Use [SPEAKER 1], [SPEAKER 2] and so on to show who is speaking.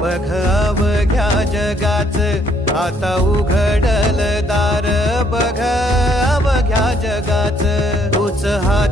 [SPEAKER 1] बघ अवघ्या जगाच. आता उघडल दार बघ अवघ्या जगाच. तूच हात